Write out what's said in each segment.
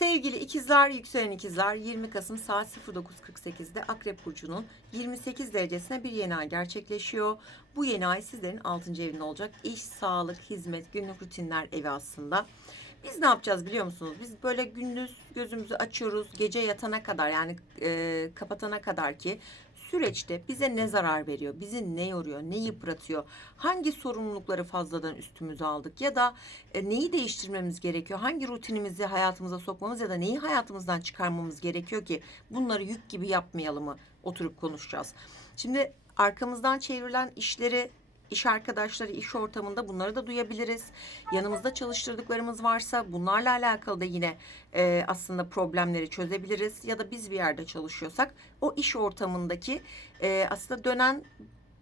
Sevgili ikizler, yükselen ikizler 20 Kasım saat 09.48'de Akrep Burcu'nun 28 derecesine bir yeni ay gerçekleşiyor. Bu yeni ay sizlerin 6. evinde olacak. İş, sağlık, hizmet, günlük rutinler evi aslında. Biz ne yapacağız biliyor musunuz? Biz böyle gündüz gözümüzü açıyoruz gece yatana kadar yani e, kapatana kadar ki süreçte bize ne zarar veriyor, bizi ne yoruyor, ne yıpratıyor, hangi sorumlulukları fazladan üstümüze aldık ya da e, neyi değiştirmemiz gerekiyor, hangi rutinimizi hayatımıza sokmamız ya da neyi hayatımızdan çıkarmamız gerekiyor ki bunları yük gibi yapmayalım mı oturup konuşacağız. Şimdi arkamızdan çevrilen işleri iş arkadaşları, iş ortamında bunları da duyabiliriz. Yanımızda çalıştırdıklarımız varsa bunlarla alakalı da yine e, aslında problemleri çözebiliriz. Ya da biz bir yerde çalışıyorsak o iş ortamındaki e, aslında dönen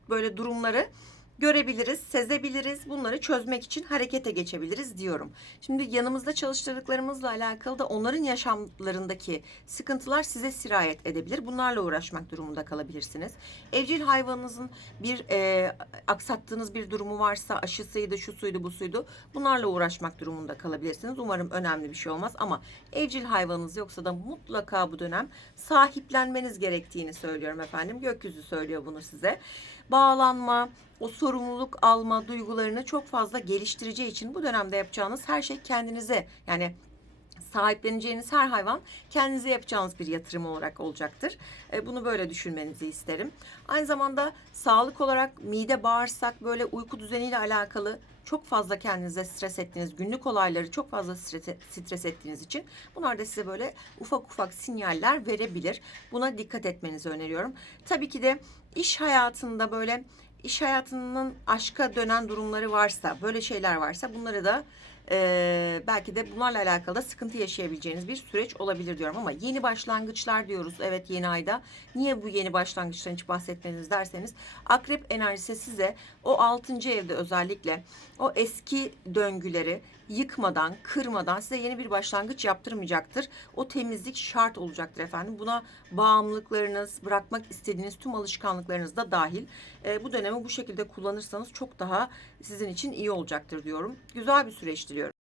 böyle durumları görebiliriz, sezebiliriz. Bunları çözmek için harekete geçebiliriz diyorum. Şimdi yanımızda çalıştırdıklarımızla alakalı da onların yaşamlarındaki sıkıntılar size sirayet edebilir. Bunlarla uğraşmak durumunda kalabilirsiniz. Evcil hayvanınızın bir e, aksattığınız bir durumu varsa aşısıydı, şu suydu, bu suydu. Bunlarla uğraşmak durumunda kalabilirsiniz. Umarım önemli bir şey olmaz ama evcil hayvanınız yoksa da mutlaka bu dönem sahiplenmeniz gerektiğini söylüyorum efendim. Gökyüzü söylüyor bunu size. Bağlanma, o sorumluluk alma duygularını çok fazla geliştireceği için bu dönemde yapacağınız her şey kendinize yani sahipleneceğiniz her hayvan kendinize yapacağınız bir yatırım olarak olacaktır. E, Bunu böyle düşünmenizi isterim. Aynı zamanda sağlık olarak mide, bağırsak böyle uyku düzeniyle alakalı çok fazla kendinize stres ettiğiniz, günlük olayları çok fazla stres, ettiğiniz için bunlar da size böyle ufak ufak sinyaller verebilir. Buna dikkat etmenizi öneriyorum. Tabii ki de iş hayatında böyle iş hayatının aşka dönen durumları varsa, böyle şeyler varsa bunları da e, belki de bunlarla alakalı da sıkıntı yaşayabileceğiniz bir süreç olabilir diyorum. Ama yeni başlangıçlar diyoruz evet yeni ayda. Niye bu yeni başlangıçtan hiç bahsetmeniz derseniz akrep enerjisi size o 6. evde özellikle o eski döngüleri yıkmadan, kırmadan size yeni bir başlangıç yaptırmayacaktır. O temizlik şart olacaktır efendim. Buna bağımlılıklarınız, bırakmak istediğiniz tüm alışkanlıklarınız da dahil. E, bu dönemi bu şekilde kullanırsanız çok daha sizin için iyi olacaktır diyorum. Güzel bir süreç diliyorum.